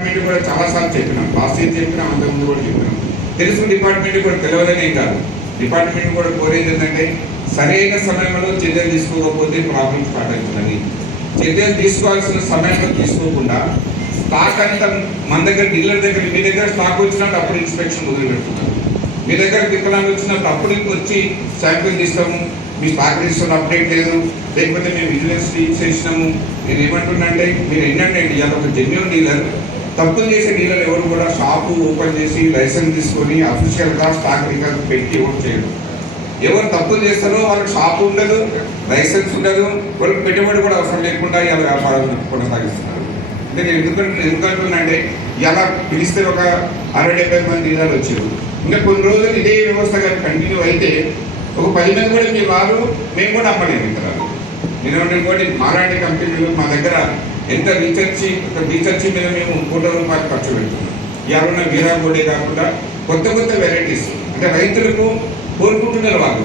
కూడా చాలాసార్లు చెప్పినాం, లాస్ట్ ఇయర్ చెప్పినాం, అంతకుముందు కూడా చెప్పినాం. తెలుసు డిపార్ట్మెంట్ కూడా తెలియదనే కాదు, డిపార్ట్మెంట్ కూడా కోరేది ఏంటంటే సరైన సమయంలో చర్యలు తీసుకోకపోతే ప్రాబ్లం స్టార్ట్ అవుతుందని. చర్యలు తీసుకోవాల్సిన సమయంలో తీసుకోకుండా స్టాక్ అంతా మన దగ్గర డీలర్ దగ్గర, మీ దగ్గర స్టాక్ వచ్చినట్టు అప్పుడు ఇన్స్పెక్షన్ మొదలు పెడుతున్నారు. మీ దగ్గర వికలాంగులు వచ్చినప్పుడు అప్పుడు వచ్చి శాంపిల్ తీస్తాము, మీ స్టాక్ రిజిస్టర్ అప్డేట్ లేదు, లేకపోతే మేము విజిలెన్స్ చేసినాము. నేను ఏమంటున్నా అంటే మీరు ఏంటంటే ఇవాళ ఒక జెన్యూన్ డీలర్, తప్పులు చేసే డీలర్ ఎవరు కూడా షాపు ఓపెన్ చేసి లైసెన్స్ తీసుకొని అఫీషియల్గా స్టాక్ రికార్డు పెట్టి ఓట్ చేయడం. ఎవరు తప్పులు చేస్తారో వాళ్ళకి షాపు ఉండదు, లైసెన్స్ ఉండదు, వాళ్ళకి పెట్టుబడి కూడా అవసరం లేకుండా ఇలా వ్యాపారం కొనసాగిస్తున్నారు. అంటే నేను ఎందుకంటున్నా అంటే ఇలా పిలిస్తే ఒక 60-70 మంది డీలర్లు వచ్చారు. ఇంకా కొన్ని రోజులు ఇదే వ్యవస్థ కానీ కంటిన్యూ అయితే ఒక 10 మంది కూడా మీ వారు మేము కూడా అమ్మలేము ఇతరాలు. నేను కూడా మాలాంటి కంపెనీలు మా దగ్గర ఎంత రీసెర్చ్ మీద మేము ₹1,00,00,000 ఖర్చు పెడుతున్నాం. ఇవాళ ఉన్న వీరా బోర్డే కాకుండా కొత్త వెరైటీస్ అంటే రైతులకు కోరుకుంటున్నారు వాళ్ళు.